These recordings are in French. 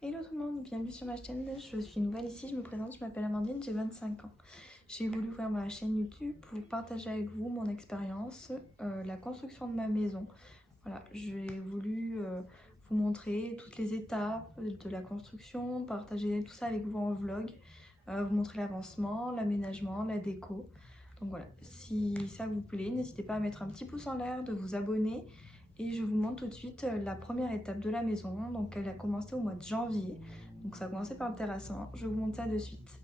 Hello tout le monde, bienvenue sur ma chaîne, je suis nouvelle ici, je me présente, je m'appelle Amandine, j'ai 25 ans. J'ai voulu ouvrir ma chaîne YouTube pour partager avec vous mon expérience, la construction de ma maison. Voilà, j'ai voulu vous montrer toutes les étapes de la construction, partager tout ça avec vous en vlog, vous montrer l'avancement, l'aménagement, la déco. Donc voilà, si ça vous plaît, n'hésitez pas à mettre un petit pouce en l'air, de vous abonner. Et je vous montre tout de suite la première étape de la maison. Donc elle a commencé au mois de janvier. Donc ça a commencé par le terrassement. Je vous montre ça de suite.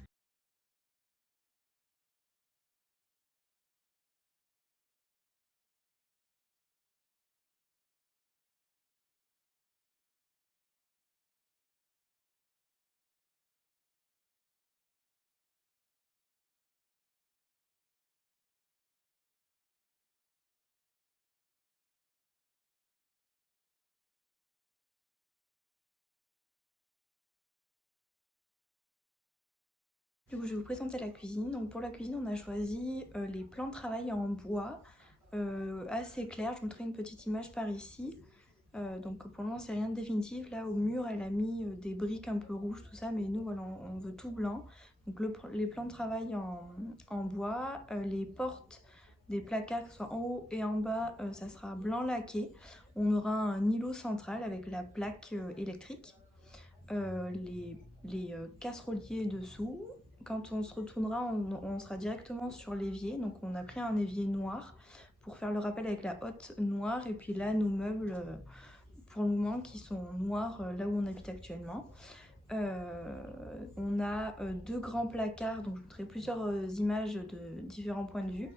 Du coup, je vais vous présenter la cuisine. Donc pour la cuisine, on a choisi les plans de travail en bois assez clairs. Je vous montrerai une petite image par ici. Donc pour le moment, c'est rien de définitif. Là, au mur, elle a mis des briques un peu rouges, tout ça. Mais nous, voilà, on veut tout blanc. Donc les plans de travail en bois. Les portes des placards, que ce soit en haut et en bas, ça sera blanc laqué. On aura un îlot central avec la plaque électrique. Les casseroliers dessous. Quand on se retournera, on sera directement sur l'évier. Donc on a pris un évier noir pour faire le rappel avec la hotte noire. Et puis là, nos meubles, pour le moment, qui sont noirs là où on habite actuellement. On a deux grands placards, donc je vous montrerai plusieurs images de différents points de vue.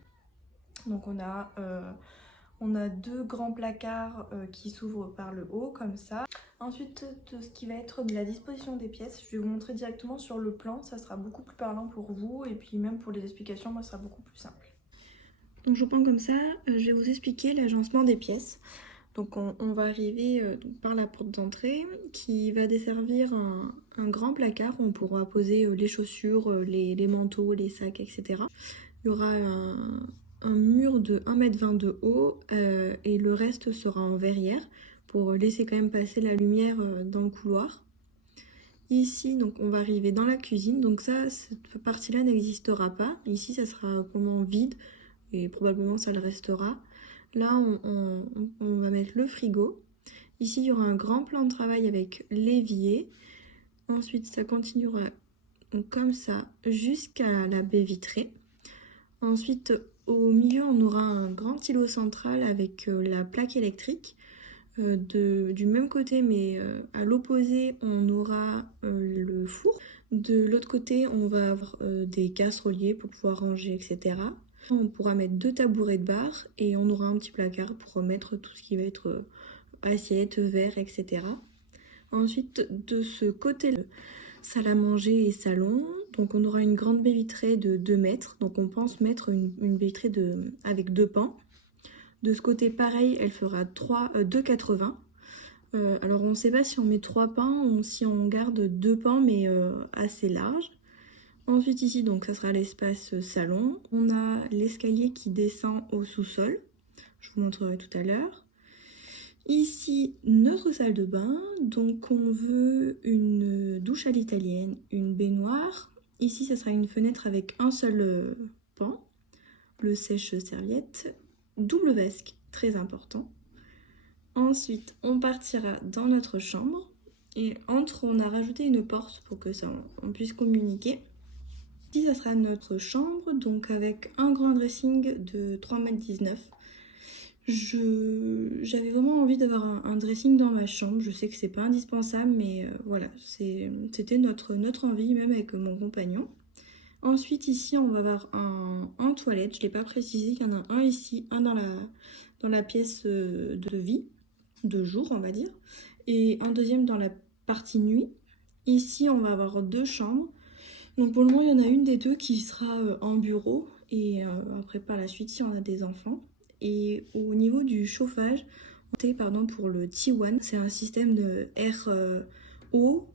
Donc on a deux grands placards qui s'ouvrent par le haut comme ça. Ensuite, de ce qui va être de la disposition des pièces, je vais vous montrer directement sur le plan, ça sera beaucoup plus parlant pour vous et puis même pour les explications, moi, ça sera beaucoup plus simple. Donc je reprends comme ça, je vais vous expliquer l'agencement des pièces. Donc on va arriver par la porte d'entrée qui va desservir un grand placard où on pourra poser les chaussures, les manteaux, les sacs, etc. Il y aura un mur de 1,20 m de haut et le reste sera en verrière pour laisser quand même passer la lumière dans le couloir. Ici, donc on va arriver dans la cuisine, donc ça, cette partie-là n'existera pas. Ici, ça sera vraiment vide et probablement ça le restera. Là, on va mettre le frigo. Ici, il y aura un grand plan de travail avec l'évier. Ensuite, ça continuera donc, comme ça jusqu'à la baie vitrée. Ensuite, au milieu, on aura un grand îlot central avec la plaque électrique. Du même côté, mais à l'opposé, on aura le four. De l'autre côté, on va avoir des casseroliers pour pouvoir ranger, etc. On pourra mettre deux tabourets de bar et on aura un petit placard pour remettre tout ce qui va être assiettes, verres, etc. Ensuite, de ce côté-là, salle à manger et salon. Donc on aura une grande baie vitrée de 2 mètres. Donc on pense mettre une baie vitrée avec deux pans. De ce côté, pareil, elle fera 2,80. Alors on ne sait pas si on met 3 pans ou si on garde 2 pans, mais assez large. Ensuite ici, donc ça sera l'espace salon. On a l'escalier qui descend au sous-sol. Je vous montrerai tout à l'heure. Ici, notre salle de bain. Donc on veut une douche à l'italienne, une baignoire. Ici, ça sera une fenêtre avec un seul pan. Le sèche-serviette. Double vasque, très important. Ensuite, on partira dans notre chambre. Et on a rajouté une porte pour que on puisse communiquer. Ici, ça sera notre chambre, donc avec un grand dressing de 3,19 m. J'avais vraiment envie d'avoir un dressing dans ma chambre. Je sais que c'est pas indispensable, mais voilà, c'était notre envie, même avec mon compagnon. Ensuite, ici, on va avoir un toilette. Je ne l'ai pas précisé, il y en a un ici, un dans la pièce de vie, de jour, on va dire, et un deuxième dans la partie nuit. Ici, on va avoir deux chambres. Donc pour le moment, il y en a une des deux qui sera en bureau, et après, par la suite, si on a des enfants. Et au niveau du chauffage, pour le T1, c'est un système de air haut,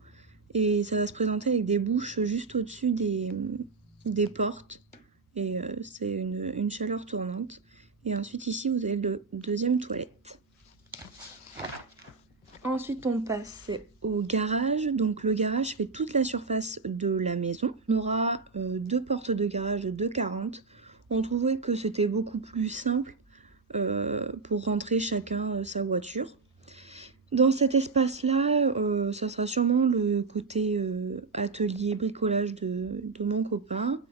et ça va se présenter avec des bouches juste au-dessus des portes, et c'est une chaleur tournante. Et ensuite ici vous avez le deuxième toilette. Ensuite on passe au garage. Donc le garage fait toute la surface de la maison. On aura deux portes de garage de 2,40. On trouvait que c'était beaucoup plus simple pour rentrer chacun sa voiture. Dans cet espace-là, ça sera sûrement le côté atelier, bricolage de mon copain.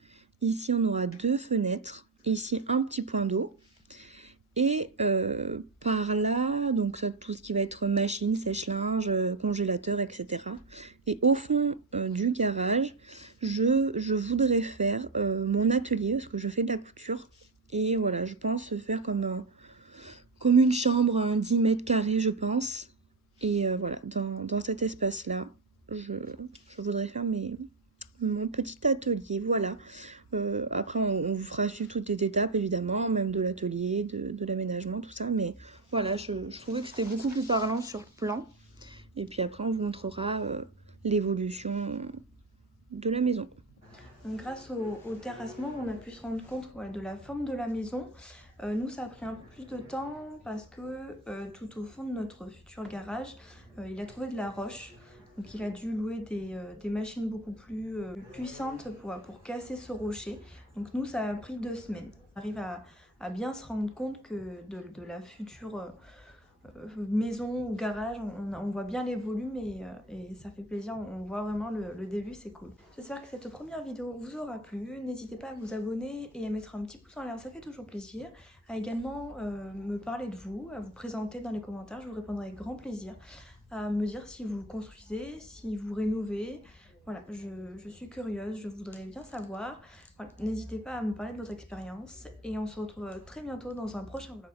Ici, on aura deux fenêtres. Ici, un petit point d'eau. Et par là, donc ça, tout ce qui va être machine, sèche-linge, congélateur, etc. Et au fond du garage, je voudrais faire mon atelier, parce que je fais de la couture. Et voilà, je pense faire comme une chambre, un 10 mètres carrés, je pense. Et voilà, dans cet espace-là, je voudrais faire mon petit atelier. Voilà. Après, on vous fera suivre toutes les étapes, évidemment, même de l'atelier, de l'aménagement, tout ça. Mais voilà, je trouvais que c'était beaucoup plus parlant sur le plan. Et puis après, on vous montrera l'évolution de la maison. Donc, grâce au terrassement, on a pu se rendre compte de la forme de la maison. Nous, ça a pris un peu plus de temps parce que tout au fond de notre futur garage, il a trouvé de la roche. Donc il a dû louer des machines beaucoup plus puissantes pour casser ce rocher. Donc nous, ça a pris 2 semaines. On arrive à bien se rendre compte que de la future maison ou garage, on voit bien les volumes et ça fait plaisir, on voit vraiment le début, c'est cool. J'espère que cette première vidéo vous aura plu, n'hésitez pas à vous abonner et à mettre un petit pouce en l'air, ça fait toujours plaisir, à également me parler de vous, à vous présenter dans les commentaires, je vous répondrai avec grand plaisir, à me dire si vous construisez, si vous rénovez, voilà, je suis curieuse, je voudrais bien savoir, voilà, n'hésitez pas à me parler de votre expérience et on se retrouve très bientôt dans un prochain vlog.